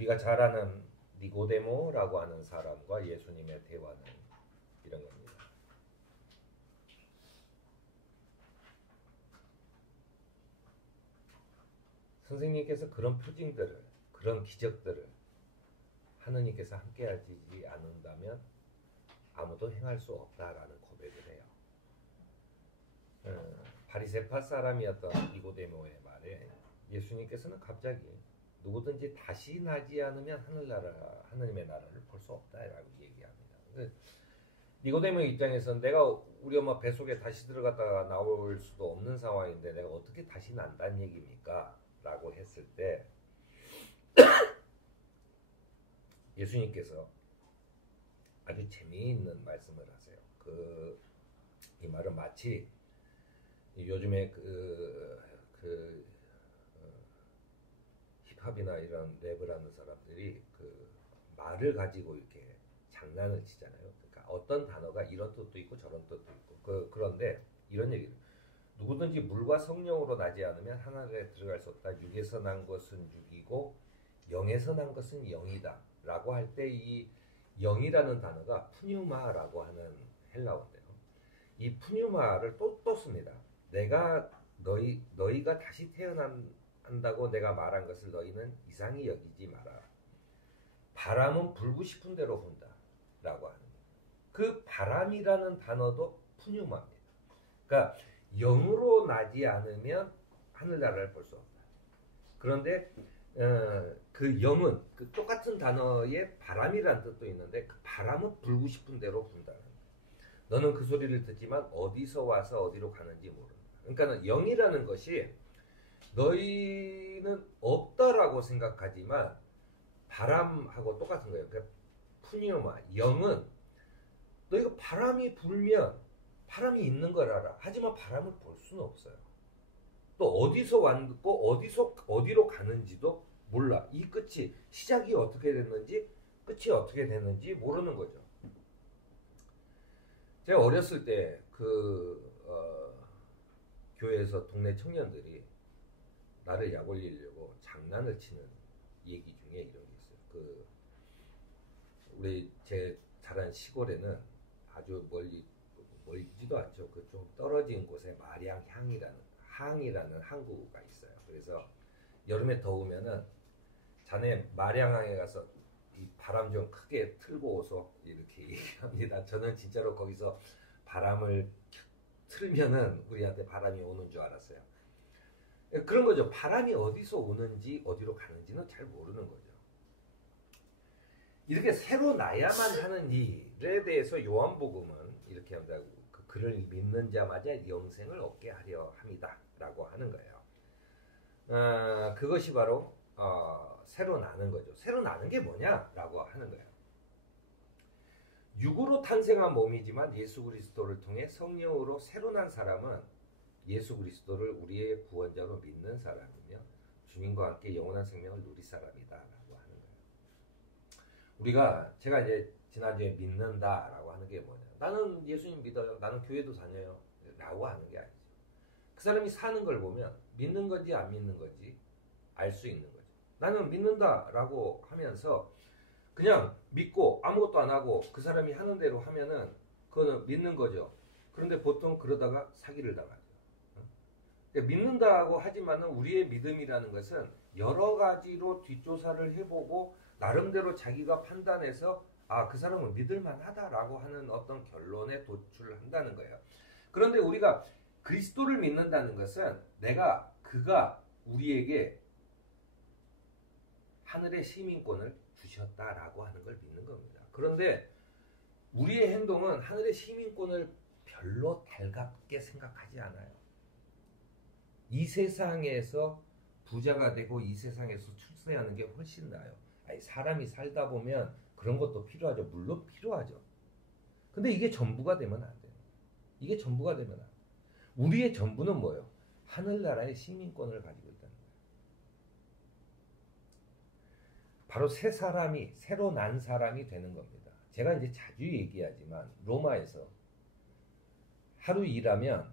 우리가 잘 아는 니고데모라고 하는 사람과 예수님의 대화는 이런 겁니다. 선생님께서 그런 표징들을, 그런 기적들을 하느님께서 함께 하지 않는다면 아무도 행할 수 없다라는 고백을 해요. 바리새파 사람이었던 니고데모의 말에 예수님께서는 갑자기 누구든지 다시 나지 않으면 하느님의 나라를 볼 수 없다라고 얘기합니다. 니고데모 입장에서는 내가 우리 엄마 뱃속에 다시 들어갔다가 나올 수도 없는 상황인데 내가 어떻게 다시 난다는 얘기입니까? 라고 했을 때 예수님께서 아주 재미있는 말씀을 하세요. 이 말은 마치 요즘에 힙합이나 이런 랩을 하는 사람들이 말을 가지고 이렇게 장난을 치잖아요. 그러니까 어떤 단어가 이런 뜻도 있고 저런 뜻도 있고 그런데 이런 얘기를 누구든지 물과 성령으로 나지 않으면 하나님에 들어갈 수 없다. 육에서 난 것은 육이고 영에서 난 것은 영이다. 라고 할 때 이 영이라는 단어가 푸뉴마라고 하는 헬라어인데요. 이 푸뉴마를 또 씁니다. 너희가 다시 태어난다고 내가 말한 것을 너희는 이상히 여기지 마라. 바람은 불고 싶은 대로 분다. 라고 하는 거예요. 그 바람이라는 단어도 푸뉴마입니다. 그러니까 영으로 나지 않으면 하늘나라를 볼 수 없다. 그런데 그 영은 그 똑같은 단어에 바람이라는 뜻도 있는데 그 바람은 불고 싶은 대로 분다. 너는 그 소리를 듣지만 어디서 와서 어디로 가는지 모른다. 그러니까 영이라는 것이 너희는 없다라고 생각하지만 바람하고 똑같은 거예요. 그러니까 푸니오마 영은 너희가 바람이 불면 바람이 있는 걸 알아. 하지만 바람을 볼 수는 없어요. 또 어디서 왔고 어디로 가는지도 몰라. 이 끝이 시작이 어떻게 됐는지 끝이 어떻게 됐는지 모르는 거죠. 제가 어렸을 때 교회에서 동네 청년들이 나를 약 올리려고 장난을 치는 얘기 중에 이런 게 있어요. 우리 제 자란 시골에는 아주 멀지도 않죠. 그 좀 떨어진 곳에 항이라는 항구가 있어요. 그래서 여름에 더우면은 자네 마량항에 가서 이 바람 좀 크게 틀고 오소 이렇게 얘기합니다. 저는 진짜로 거기서 바람을 틀면은 우리한테 바람이 오는 줄 알았어요. 그런 거죠. 바람이 어디서 오는지 어디로 가는지는 잘 모르는 거죠. 이렇게 새로 나야만 하는 일에 대해서 요한복음은 이렇게 합니다. 그 그를 믿는 자마다 영생을 얻게 하려 합니다. 라고 하는 거예요. 그것이 바로 새로 나는 거죠. 새로 나는 게 뭐냐라고 하는 거예요. 육으로 탄생한 몸이지만 예수 그리스도를 통해 성령으로 새로 난 사람은 예수 그리스도를 우리의 구원자로 믿는 사람이며 주님과 함께 영원한 생명을 누릴 사람이다라고 하는 거예요. 제가 이제 지난주에 믿는다라고 하는 게 뭐냐? 나는 예수님 믿어요. 나는 교회도 다녀요. 라고 하는 게 아니죠. 그 사람이 사는 걸 보면 믿는 건지 안 믿는 건지 알 수 있는 거죠. 나는 믿는다라고 하면서 그냥 믿고 아무것도 안 하고 그 사람이 하는 대로 하면은 그거는 믿는 거죠. 그런데 보통 그러다가 사기를 당하죠. 그러니까 믿는다고 하지만은 우리의 믿음이라는 것은 여러 가지로 뒷조사를 해보고 나름대로 자기가 판단해서 그 사람은 믿을만하다라고 하는 어떤 결론에 도출을 한다는 거예요. 그런데 우리가 그리스도를 믿는다는 것은 그가 우리에게 하늘의 시민권을 주셨다라고 하는 걸 믿는 겁니다. 그런데 우리의 행동은 하늘의 시민권을 별로 달갑게 생각하지 않아요. 이 세상에서 부자가 되고 이 세상에서 출세하는 게 훨씬 나아요. 사람이 살다 보면 그런 것도 필요하죠. 물론 필요하죠. 근데 이게 전부가 되면 안 돼요. 이게 전부가 되면 안 돼요. 우리의 전부는 뭐예요? 하늘나라의 시민권을 가지고 있다는 거예요. 바로 새로 난 사람이 되는 겁니다. 제가 이제 자주 얘기하지만 로마에서 하루 일하면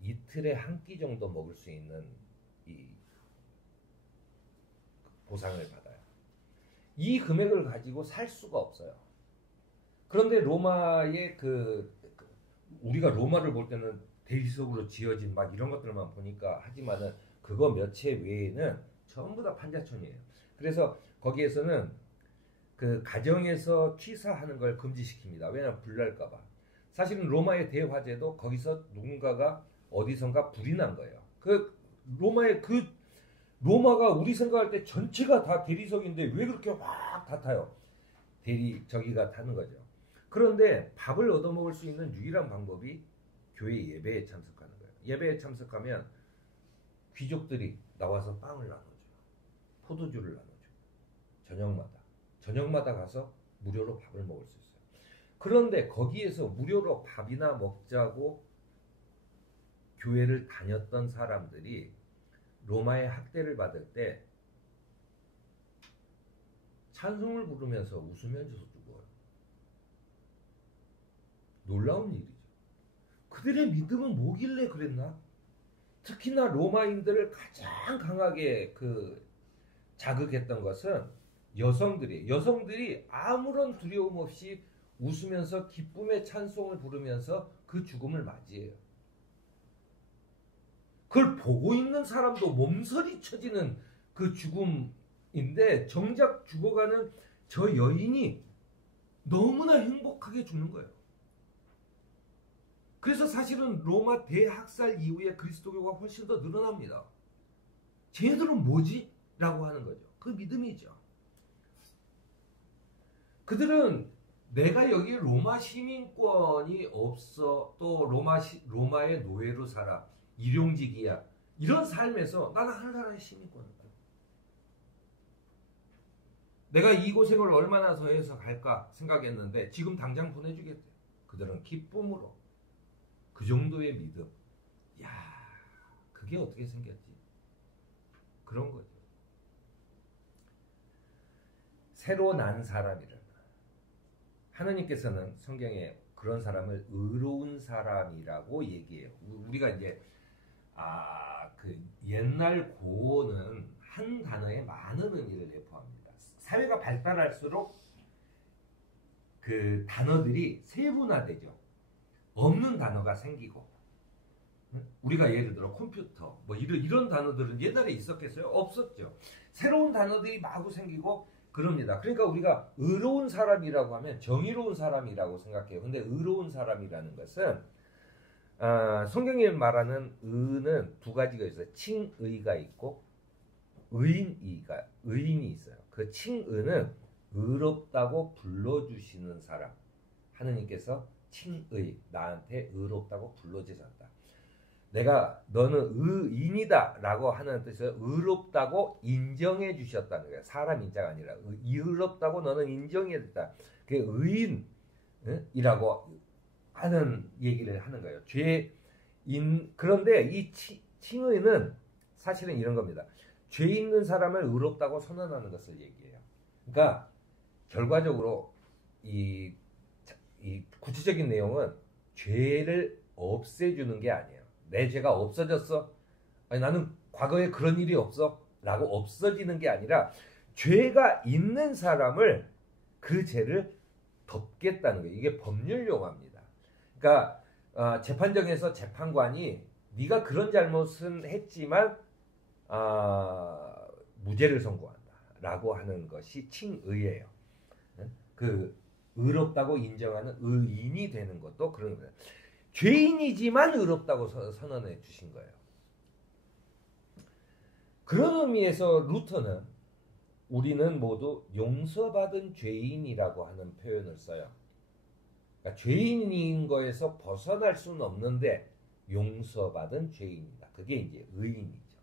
이틀에 한 끼 정도 먹을 수 있는 이 보상을 받아요. 이 금액을 가지고 살 수가 없어요. 그런데 로마의 우리가 로마를 볼 때는 대리석으로 지어진 막 이런 것들만 보니까 하지만은 그거 몇 채 외에는 전부 다 판자촌이에요. 그래서 거기에서는 그 가정에서 취사하는 걸 금지시킵니다. 왜냐하면 불날까봐. 사실은 로마의 대화재도 거기서 누군가가 어디선가 불이 난 거예요. 로마가 우리 생각할 때 전체가 다 대리석인데 왜 그렇게 확 다 타요? 저기가 타는 거죠. 그런데 밥을 얻어먹을 수 있는 유일한 방법이 교회 예배에 참석하는 거예요. 예배에 참석하면 귀족들이 나와서 빵을 나눠줘요. 포도주를 나눠줘요. 저녁마다 가서 무료로 밥을 먹을 수 있어요. 그런데 거기에서 무료로 밥이나 먹자고 교회를 다녔던 사람들이 로마의 학대를 받을 때 찬송을 부르면서 웃으면서 죽어요. 놀라운 일이죠. 그들의 믿음은 뭐길래 그랬나? 특히나 로마인들을 가장 강하게 자극했던 것은 여성들이 아무런 두려움 없이 웃으면서 기쁨의 찬송을 부르면서 그 죽음을 맞이해요. 그걸 보고 있는 사람도 몸서리 쳐지는 그 죽음인데 정작 죽어가는 저 여인이 너무나 행복하게 죽는 거예요. 그래서 사실은 로마 대학살 이후에 그리스도교가 훨씬 더 늘어납니다. 쟤네들은 뭐지? 라고 하는 거죠. 그 믿음이죠. 그들은 내가 여기 로마 시민권이 없어, 또 로마의 노예로 살아, 일용직이야, 이런 삶에서 나는 하나나라의 시민권이다. 내가 이 고생을 얼마나 더 해서 갈까 생각했는데 지금 당장 보내주겠대. 그들은 기쁨으로 그 정도의 믿음. 야, 그게 어떻게 생겼지? 그런 거죠. 새로 난 사람이라. 하느님께서는 성경에 그런 사람을 의로운 사람이라고 얘기해요. 우리가 이제 옛날 고어는 한 단어에 많은 의미를 내포합니다. 사회가 발달할수록 그 단어들이 세분화되죠. 없는 단어가 생기고, 우리가 예를 들어 컴퓨터 뭐 이런 단어들은 옛날에 있었겠어요? 없었죠. 새로운 단어들이 마구 생기고 그럽니다. 그러니까 우리가 의로운 사람이라고 하면 정의로운 사람이라고 생각해요. 근데 의로운 사람이라는 것은 성경이 말하는 의는 두 가지가 있어요. 칭의가 있고 의인이 있어요. 그 칭의는 의롭다고 불러주시는 사람. 하느님께서 칭의, 나한테 의롭다고 불러주셨다. 너는 의인이다 라고 하는 뜻에서 의롭다고 인정해 주셨다는 거예요. 사람 인자가 아니라 의롭다고 너는 인정해 줬다. 그게 의인이라고 하는 얘기를 하는 거예요. 그런데 이 칭의는 사실은 이런 겁니다. 죄 있는 사람을 의롭다고 선언하는 것을 얘기해요. 그러니까 결과적으로 이 구체적인 내용은 죄를 없애주는 게 아니에요. 내 죄가 없어졌어? 아니, 나는 과거에 그런 일이 없어? 라고 없어지는 게 아니라 죄가 있는 사람을 그 죄를 덮겠다는 거예요. 이게 법률 용어입니다. 그러니까 재판정에서 재판관이 네가 그런 잘못은 했지만 무죄를 선고한다 라고 하는 것이 칭의예요. 그 의롭다고 인정하는 의인이 되는 것도 그런 거예요. 죄인이지만 의롭다고 선언해 주신 거예요. 그런 의미에서 루터는 우리는 모두 용서받은 죄인이라고 하는 표현을 써요. 그러니까 죄인인 거에서 벗어날 수는 없는데 용서받은 죄인이다. 그게 이제 의인이죠.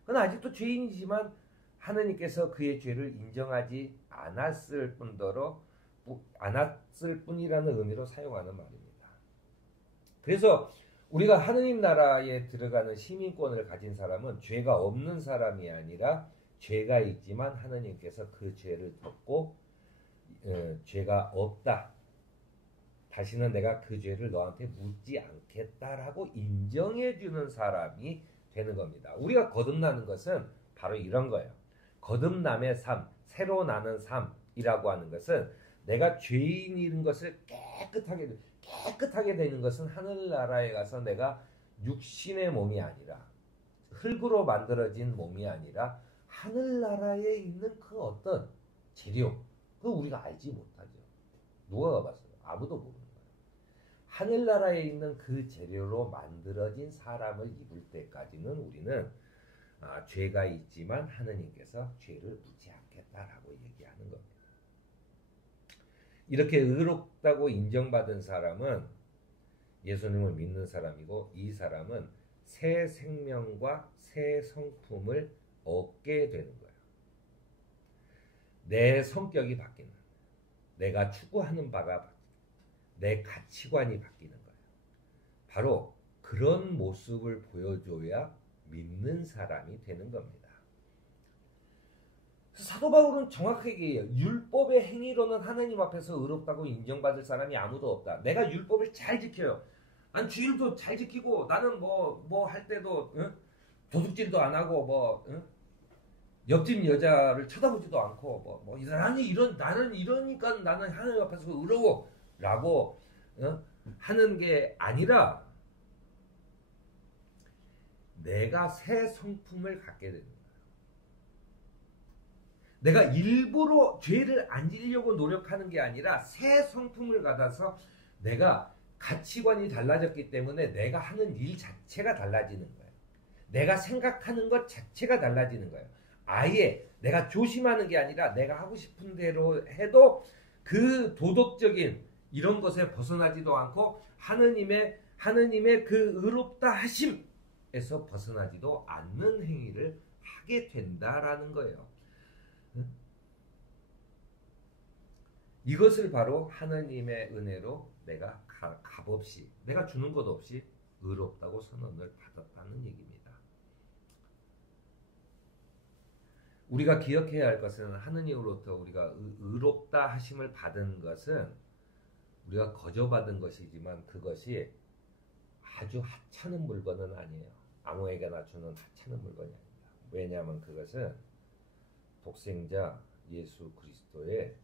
그건 아직도 죄인이지만 하느님께서 그의 죄를 인정하지 않았을 뿐이라는 의미로 사용하는 말입니다. 그래서 우리가 하느님 나라에 들어가는 시민권을 가진 사람은 죄가 없는 사람이 아니라 죄가 있지만 하느님께서 그 죄를 덮고 죄가 없다. 다시는 내가 그 죄를 너한테 묻지 않겠다라고 인정해 주는 사람이 되는 겁니다. 우리가 거듭나는 것은 바로 이런 거예요. 거듭남의 삶, 새로 나는 삶이라고 하는 것은 내가 죄인인 것을 깨끗하게 되는 것은 하늘나라에 가서 내가 육신의 몸이 아니라 흙으로 만들어진 몸이 아니라 하늘나라에 있는 그 어떤 재료, 그거 우리가 알지 못하죠. 누가 봤어요? 아무도 모르는 거예요. 하늘나라에 있는 그 재료로 만들어진 사람을 입을 때까지는 우리는 죄가 있지만 하느님께서 죄를 묻지 않겠다라고 얘기하는 겁니다. 이렇게 의롭다고 인정받은 사람은 예수님을 믿는 사람이고, 이 사람은 새 생명과 새 성품을 얻게 되는 거예요. 내 성격이 바뀌는, 내가 추구하는 바가 바뀌는, 내 가치관이 바뀌는 거예요. 바로 그런 모습을 보여줘야 믿는 사람이 되는 겁니다. 사도 바울은 정확하게 얘기해요. 율법의 행위로는 하나님 앞에서 의롭다고 인정받을 사람이 아무도 없다. 내가 율법을 잘 지켜요. 난 주일도 잘 지키고, 나는 뭐 할 때도 도둑질도 안 하고, 옆집 여자를 쳐다보지도 않고, 나는 이러니까 나는 하나님 앞에서 의로워라고 하는 게 아니라 내가 새 성품을 갖게 되는 거예요. 내가 일부러 죄를 안 지려고 노력하는 게 아니라 새 성품을 받아서 내가 가치관이 달라졌기 때문에 내가 하는 일 자체가 달라지는 거예요. 내가 생각하는 것 자체가 달라지는 거예요. 아예 내가 조심하는 게 아니라 내가 하고 싶은 대로 해도 그 도덕적인 이런 것에 벗어나지도 않고 하느님의 그 의롭다 하심에서 벗어나지도 않는 행위를 하게 된다라는 거예요. 이것을 바로 하느님의 은혜로 내가 값없이, 내가 주는 것 없이 의롭다고 선언을 받았다는 얘기입니다. 우리가 기억해야 할 것은 하느님으로부터 우리가 의롭다 하심을 받은 것은 우리가 거저받은 것이지만 그것이 아주 하찮은 물건은 아니에요. 아무에게나 주는 하찮은 물건이 아닙니다. 왜냐하면 그것은 독생자 예수 그리스도의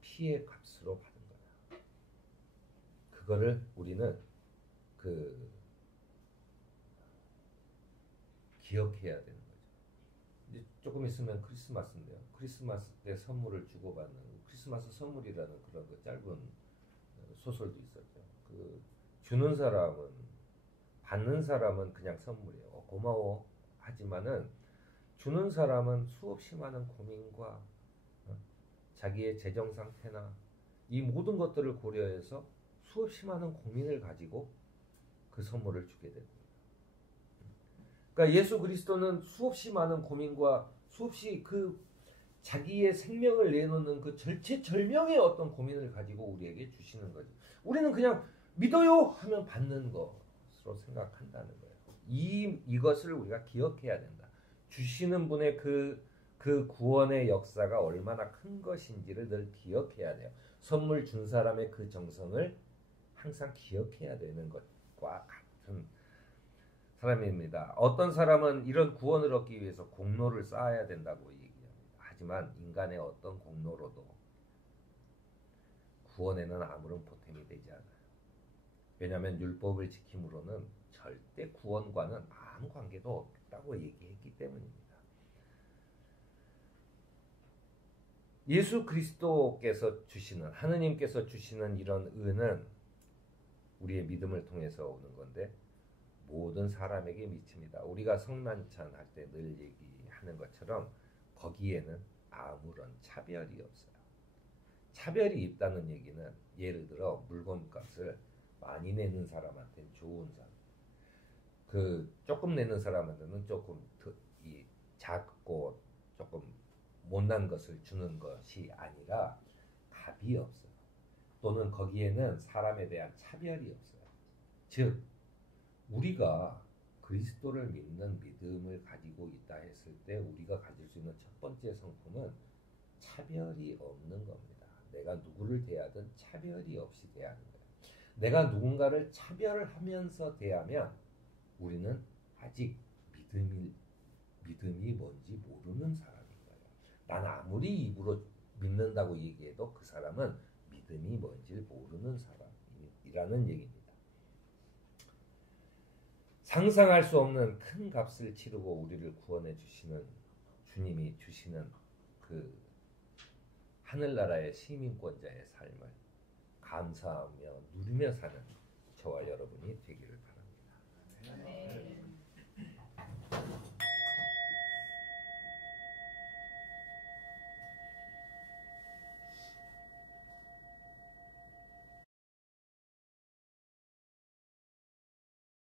피의 값으로 받은 거예요. 그거를 우리는 기억해야 되는 거죠. 이제 조금 있으면 크리스마스인데요. 크리스마스 때 선물을 주고받는 크리스마스 선물이라는 그런 짧은 소설도 있었죠. 주는 사람은, 받는 사람은 그냥 선물이에요. 고마워 하지만은 주는 사람은 수없이 많은 고민과 자기의 재정 상태나 이 모든 것들을 고려해서 수없이 많은 고민을 가지고 그 선물을 주게 됩니다. 그러니까 예수 그리스도는 수없이 많은 고민과 수없이 자기의 생명을 내놓는 그 절체절명의 어떤 고민을 가지고 우리에게 주시는 거죠. 우리는 그냥 믿어요 하면 받는 것으로 생각한다는 거예요. 이것을 우리가 기억해야 된다. 주시는 분의 그 구원의 역사가 얼마나 큰 것인지를 늘 기억해야 돼요. 선물 준 사람의 그 정성을 항상 기억해야 되는 것과 같은 사람입니다. 어떤 사람은 이런 구원을 얻기 위해서 공로를 쌓아야 된다고 얘기합니다. 하지만 인간의 어떤 공로로도 구원에는 아무런 보탬이 되지 않아요. 왜냐하면 율법을 지킴으로는 절대 구원과는 아무 관계도 없다고 얘기했기 때문입니다. 예수 그리스도께서 주시는, 하느님께서 주시는 이런 은은 우리의 믿음을 통해서 오는 건데 모든 사람에게 미칩니다. 우리가 성만찬 할 때 늘 얘기하는 것처럼 거기에는 아무런 차별이 없어요. 차별이 있다는 얘기는 예를 들어 물건값을 많이 내는 사람한테는 좋은 사람, 조금 내는 사람한테는 조금 작고 조금 못난 것을 주는 것이 아니라 답이 없어요. 또는 거기에는 사람에 대한 차별이 없어요. 즉 우리가 그리스도를 믿는 믿음을 가지고 있다 했을 때 우리가 가질 수 있는 첫 번째 성품은 차별이 없는 겁니다. 내가 누구를 대하든 차별이 없이 대하는 거예요. 내가 누군가를 차별하면서 대하면 우리는 아직 믿음이 뭔지 모르는 사람인 거예요. 난 아무리 입으로 믿는다고 얘기해도 그 사람은 믿음이 뭔지를 모르는 사람이라는 얘기입니다. 상상할 수 없는 큰 값을 치르고 우리를 구원해 주시는 주님이 주시는 그 하늘나라의 시민권자의 삶을 감사하며 누리며 사는 저와 여러분이 되기를 바랍니다. 네.